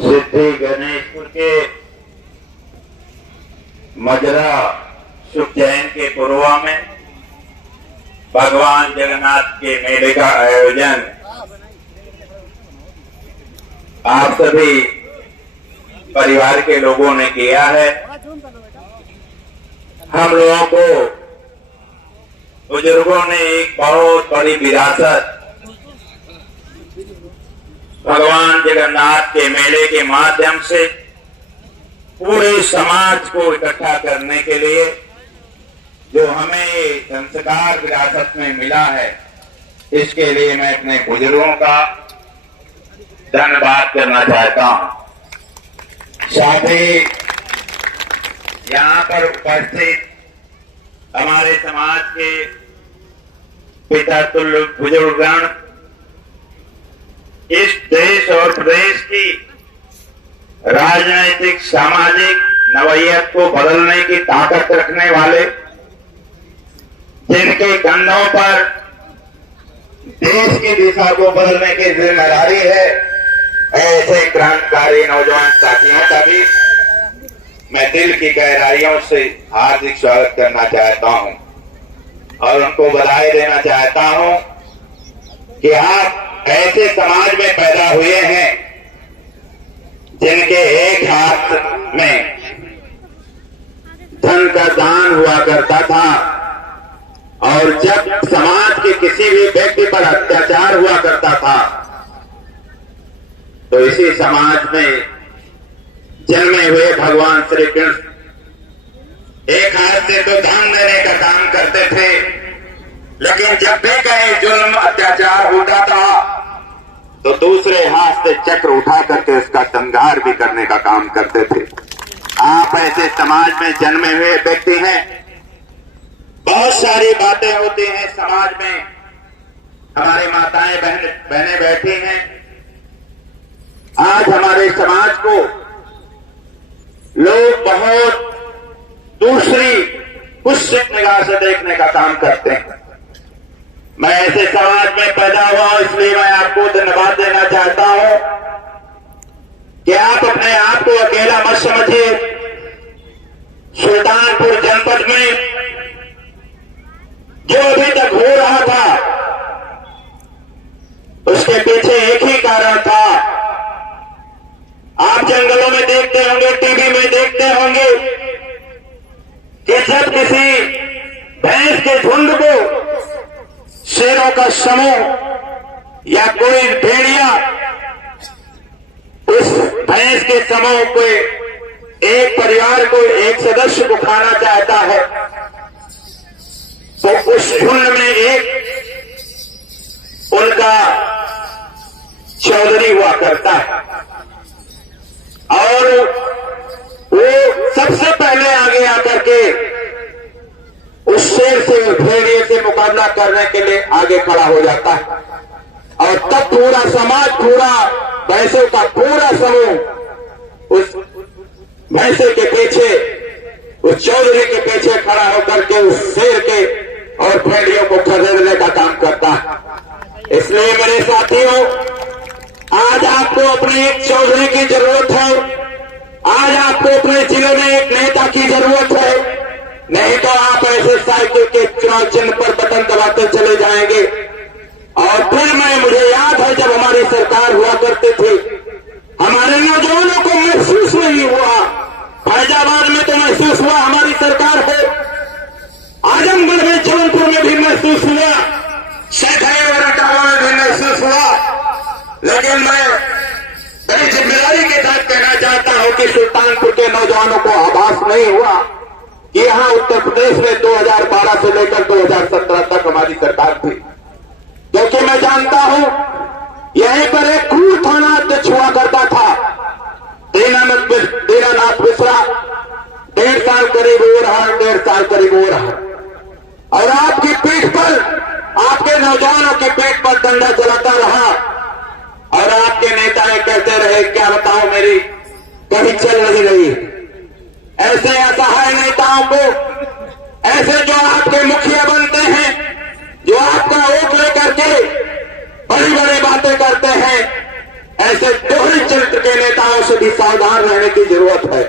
सिद्धि गणेशपुर के मजरा शुभ जैन के पुरवा में भगवान जगन्नाथ के मेले का आयोजन आप सभी परिवार के लोगों ने किया है। हम लोगों को बुजुर्गों ने एक बहुत बड़ी विरासत भगवान जगन्नाथ के मेले के माध्यम से पूरे समाज को इकट्ठा करने के लिए जो हमें ये संस्कार विरासत में मिला है, इसके लिए मैं अपने बुजुर्गों का धन्यवाद करना चाहता हूं। साथ ही यहाँ पर उपस्थित हमारे समाज के पिता तुल्य बुजुर्गगण इस देश और प्रदेश की राजनीतिक सामाजिक नवैयत को बदलने की ताकत रखने वाले, जिनके कंधों पर देश की दिशा को बदलने की जिम्मेदारी है, ऐसे क्रांतिकारी नौजवान साथियों का भी मैं दिल की गहराइयों से हार्दिक स्वागत करना चाहता हूं और उनको बधाई देना चाहता हूं कि आप ऐसे समाज में पैदा हुए हैं जिनके एक हाथ में धन का दान हुआ करता था और जब समाज के किसी भी व्यक्ति पर अत्याचार हुआ करता था तो इसी समाज में जन्मे हुए भगवान श्री कृष्ण एक हाथ से तो दान देने का काम करते थे, लेकिन जब भी कहीं जुल्म अत्याचार होता था तो दूसरे हाथ से चक्र उठा करके उसका संहार भी करने का काम करते थे। आप ऐसे समाज में जन्मे हुए व्यक्ति हैं। बहुत सारी बातें होती हैं समाज में, हमारी माताएं बहनें बैठी हैं। आज हमारे समाज को लोग बहुत दूसरी कुत्सित निगाह से देखने का काम करते हैं। मैं ऐसे समाज में पैदा हुआ, इसलिए मैं आपको धन्यवाद देना चाहता हूं कि आप अपने आप को अकेला मत समझिए। सुल्तानपुर जनपद में जो अभी तक हो रहा था उसके पीछे एक ही कारण था। आप जंगलों में देखते होंगे, टीवी में देखते होंगे कि जब किसी भैंस के झुंड को शेरों का समूह या कोई भेड़िया उस भैंस के समूह को, एक परिवार को, एक सदस्य को खाना चाहता है तो उस झुंड में एक उनका चौधरी हुआ करता है और वो सबसे पहले आगे आकर के उस शेर से, भेड़िए से मुकाबला करने के लिए आगे खड़ा हो जाता है और तब पूरा समाज, पूरा भैंसों का पूरा समूह उस भैंसे के पीछे, उस चौधरी के पीछे खड़ा होकर के उस शेर के और भेड़ियों को खदेड़ने का काम करता है। इसलिए मेरे साथियों, आज आपको अपने एक चौधरी की जरूरत है। आज आपको अपने जिले में एक नेता की जरूरत है, नहीं तो आप ऐसे साइकिल के चुनाव चिन्ह पर बटन दबाते चले जाएंगे। और फिर मुझे याद है जब हमारी सरकार हुआ करती थी, हमारे नौजवानों को महसूस नहीं हुआ, फैजाबाद में तो महसूस हुआ हमारी सरकार है, आजमगढ़ में, जौनपुर में भी महसूस हुआ, शेखर और इटावा में भी महसूस हुआ, लेकिन मैं बड़ी जिम्मेदारी के साथ कहना चाहता हूं कि सुल्तानपुर के नौजवानों को आभास नहीं हुआ कि यहां उत्तर प्रदेश में 2012 से लेकर 2017 तक हमारी सरकार थी, क्योंकि मैं जानता हूं यहीं पर एक क्रूर थाना अध्यक्ष हुआ करता था, दीनानाथ मिश्रा। 1.5 साल करीब हो रहा, 1.5 साल करीब हो रहा, और आपकी पीठ पर, आपके नौजवानों की पीठ पर डंडा चलाता रहा और आपके नेता कहते रहे, क्या बताओ मेरी कहीं चल नहीं रही। ऐसे असहाय नेताओं को, ऐसे जो आपके मुखिया बनते हैं, जो आपका वोट लेकर के बड़ी बड़ी बातें करते हैं, ऐसे दोहरे चरित्र के नेताओं से भी सावधान रहने की जरूरत है।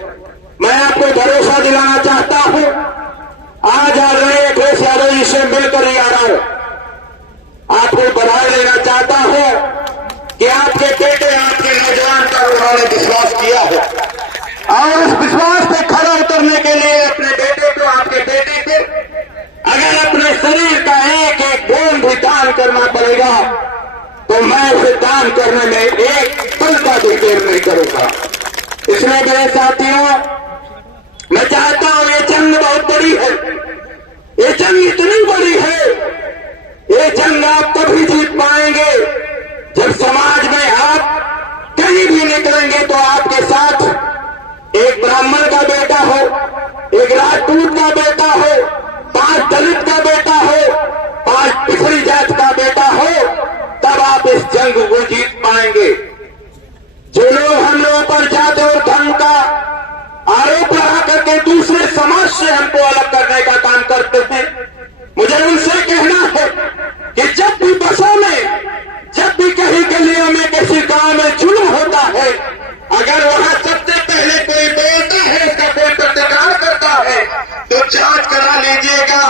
मैं आपको भरोसा दिलाना चाहता हूं, आज आदरणीय अखिलेश यादव जी से मिलकर ही आ रहा हूं। आपको बधाई देना चाहता हूं कि आपके बेटे, आपके नौजवान पर उन्होंने विश्वास किया है और उस विश्वास पे खरा उतरने के लिए अपने बेटे को, आपके बेटे को अगर अपने शरीर का एक एक बूंद भी दान करना पड़ेगा तो मैं उसे दान करने में एक पल का भी देर नहीं करूंगा। इसलिए मेरे साथियों, मैं चाहता हूं, ये जंग बहुत बड़ी है, ये जंग इतनी बड़ी है, ये जंग आप तभी जीत पाएंगे जब समाज में आप कहीं भी निकलेंगे तो आपके साथ एक ब्राह्मण का बेटा हो, एक राजपूत का बेटा हो, 5 दलित का बेटा हो, 5 पिछड़ी जात का बेटा हो, तब आप इस जंग को जीत पाएंगे। जो लोग हम लोगों पर जाति और धर्म का आरोप लगा करके दूसरे समाज से हमको अलग करने का काम करते हैं, मुझे उनसे कहना है कि जब भी बसों में, जब भी कहीं गलियों में, किसी गांव में जुल्म होता है, अगर वहां सबसे पहले कोई बोलता है, उसका कोई प्रतिकार करता है, तो जांच करा लीजिएगा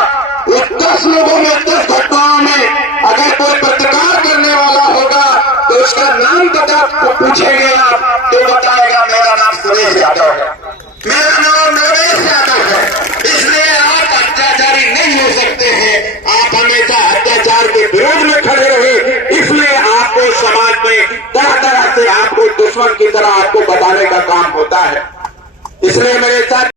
उस 10 लोगों में, 10 घटनाओं में अगर कोई प्रतिकार करने वाला होगा तो उसका नाम बता पूछेंगे आप तो बताएगा मेरा नाम सुरेश यादव है, मेरा नाम नरेश यादव है। इसलिए आप अत्याचारी नहीं हो सकते हैं, आप हमेशा अत्याचार के विरोध में खड़े रहे। इसलिए आपको समाज में तरह तरह से आपको दुश्मन की तरह आपको बताने का काम होता है। इसलिए मेरे साथ